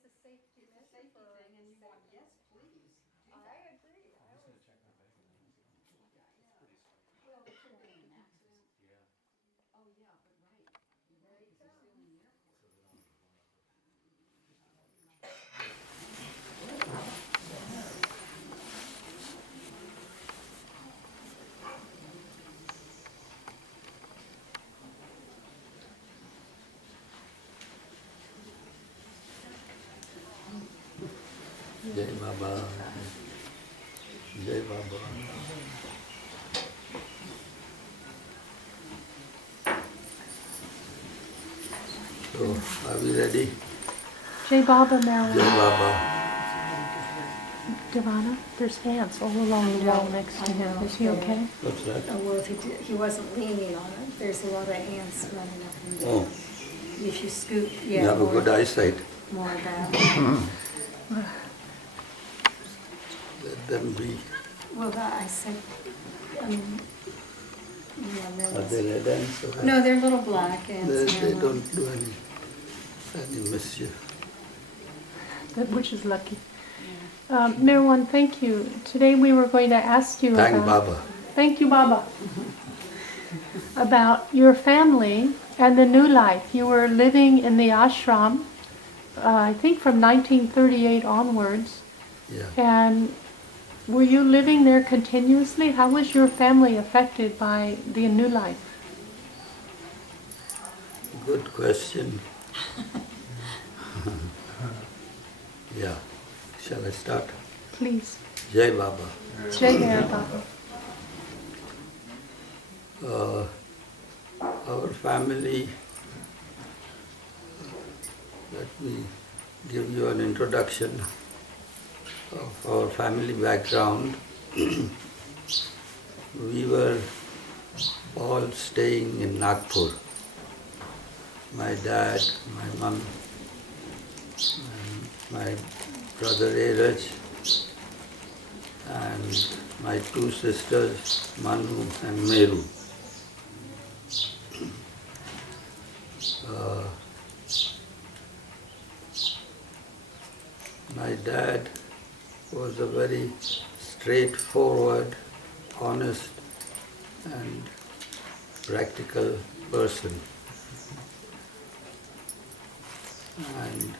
it's a safety measure for thing, and you want, yes, please. I agree. I'm just gonna check my bag and then it's pretty sweet. Well, they could be an accident. Yeah. Oh, yeah, but right. You're right, because they're still in the airport. So they don't have to blow up. Jai Baba. Jai Baba. So, are we ready? Jai Baba, Meherwan. Jai Baba. Devana, there's ants all along the wall next to him. Is he okay? What's that? Oh, well, if he wasn't leaning on it, there's a lot of ants running up and down. Oh, If you scoot, you have a good eyesight. more of that. Let them be. Well, I said, yeah, Are they red ants? Or no, they're little black ants. They don't do any mischief. Which is lucky. Meherwan, thank you. Today we were going to ask you Thank about... Baba. Thank you, Baba. About your family and the new life. You were living in the ashram, I think from 1938 onwards. Yeah. And were you living there continuously? How was your family affected by the new life? Good question. Yeah. Shall I start? Please. Jai Baba. Jai Baba. Our family, let me give you an introduction of our family background. We were all staying in Nagpur. My dad, my mum, and my brother Eraj, and my two sisters, Manu and Meru. My dad was a very straightforward, honest and practical person. And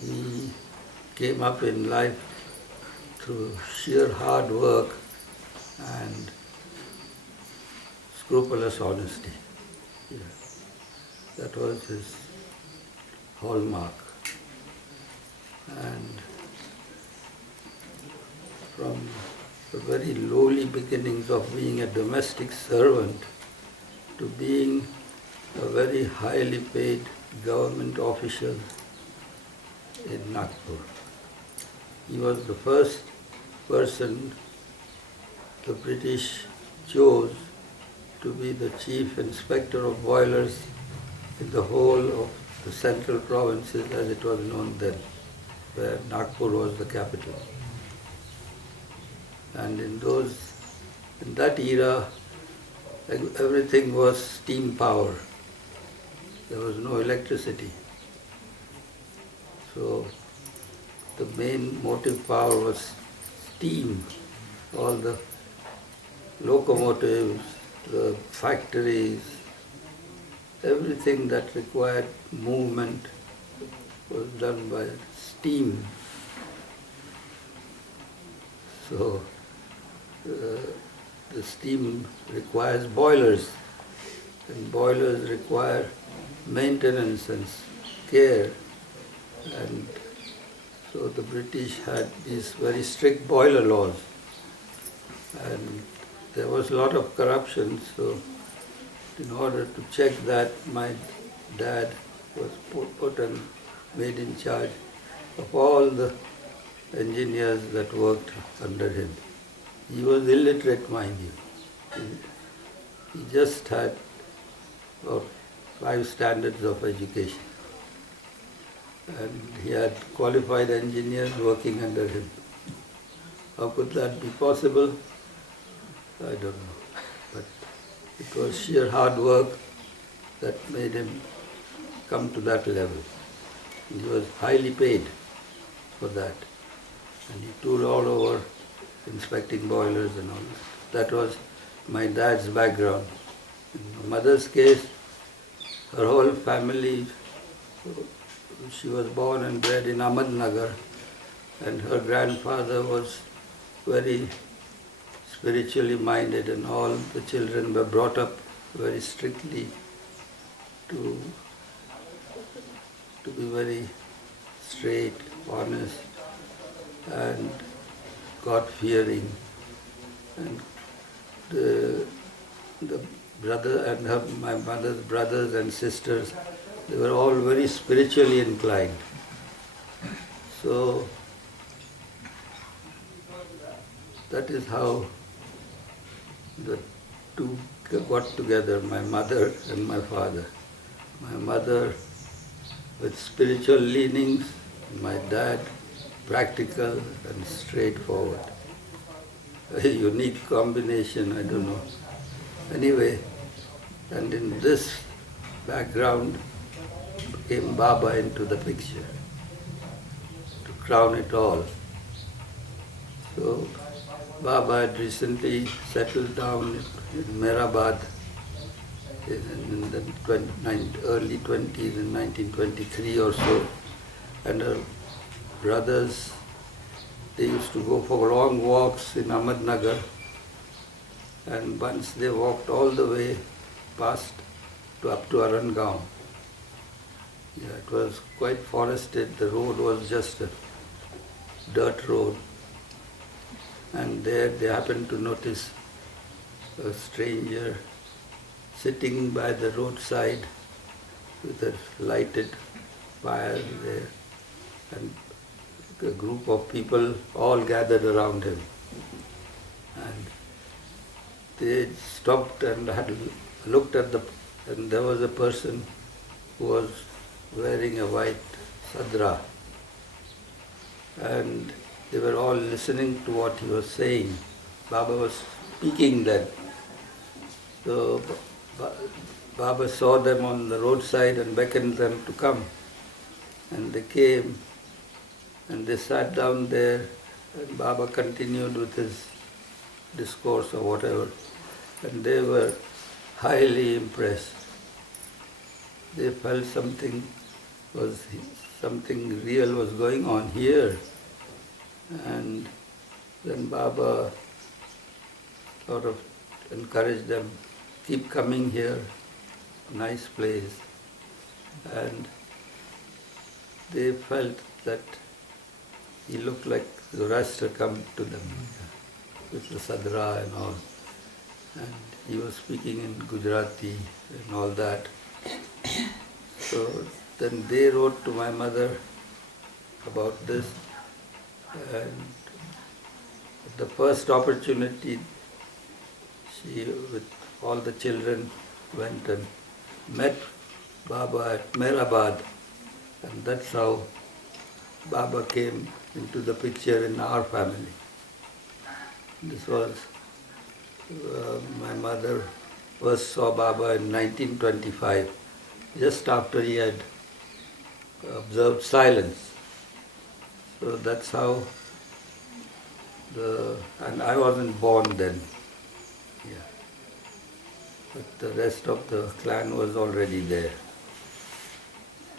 he came up in life through sheer hard work and scrupulous honesty. Yeah. That was his hallmark. And from the very lowly beginnings of being a domestic servant to being a very highly paid government official in Nagpur. He was the first person the British chose to be the chief inspector of boilers in the whole of the central provinces as it was known then, where Nagpur was the capital. And in that era, everything was steam power. There was no electricity. So the main motive power was steam. All the locomotives, the factories, everything that required movement was done by steam. So the steam requires boilers, and boilers require maintenance and care. And so the British had these very strict boiler laws. And there was a lot of corruption, so in order to check that, my dad was put and made in charge of all the engineers that worked under him. He was illiterate, mind you. He just had 5 standards of education. And he had qualified engineers working under him. How could that be possible? I don't know. But it was sheer hard work that made him come to that level. He was highly paid for that. And he toured all over inspecting boilers and all that. That was my dad's background. In my mother's case, her whole family, she was born and bred in Ahmednagar, and her grandfather was very spiritually minded, and all the children were brought up very strictly to be very straight, honest, and God-fearing. And the brother and my mother's brothers and sisters, they were all very spiritually inclined. So that is how the two got together, my mother and my father. My mother with spiritual leanings, my dad practical and straightforward. A unique combination, I don't know. Anyway, and in this background came Baba into the picture to crown it all. So Baba had recently settled down in Meherwan in the early 20s, in 1923 or so, and her brothers, they used to go for long walks in Ahmednagar, and once they walked all the way past up to Arangaon. Yeah, it was quite forested, the road was just a dirt road, and there they happened to notice a stranger sitting by the roadside with a lighted fire there, and a group of people all gathered around him. And they stopped and had looked at and there was a person who was wearing a white sadra. And they were all listening to what he was saying. Baba was speaking then. So Baba saw them on the roadside and beckoned them to come. And they came and they sat down there, and Baba continued with his discourse or whatever. And they were highly impressed. They felt something real was going on here. And then Baba sort of encouraged them, keep coming here, nice place. And they felt that he looked like Zoroaster come to them with the sadra and all. And he was speaking in Gujarati and all that. So then they wrote to my mother about this, and at the first opportunity, she with all the children went and met Baba at Meherwan, and that's how Baba came into the picture in our family. This was, my mother first saw Baba in 1925, just after he had observed silence. So that's how and I wasn't born then. Yeah. But the rest of the clan was already there.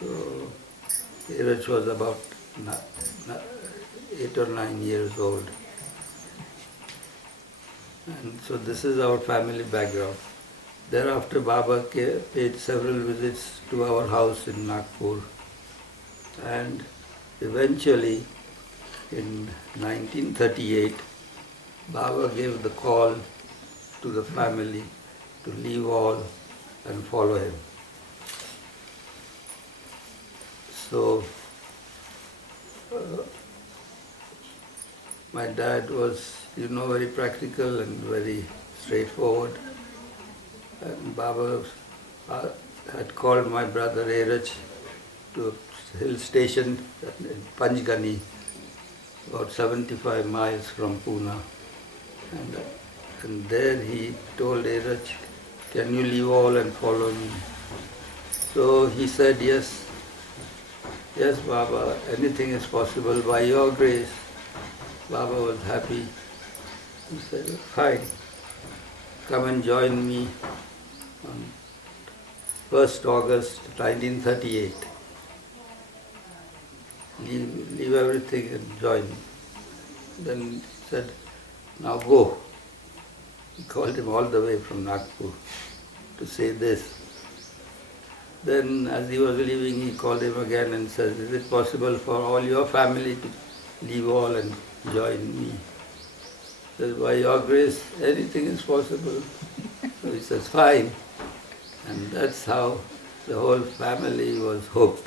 So Dheeraj was about 8 or 9 years old. And so this is our family background. Thereafter Baba paid several visits to our house in Nagpur, and eventually in 1938 Baba gave the call to the family to leave all and follow him. So my dad was, very practical and very straightforward. And Baba had called my brother Dheeraj to a hill station in Panchgani, about 75 miles from Pune. And there he told Dheeraj, can you leave all and follow me? So he said yes. Yes, Baba, anything is possible by your grace. Baba was happy. He said, fine, come and join me on 1st August 1938. Leave everything and join me. Then he said, now go. He called him all the way from Nagpur to say this. Then as he was leaving, he called him again and said, is it possible for all your family to leave all and join me? He says, by your grace, anything is possible. So he says, fine. And that's how the whole family was hooked.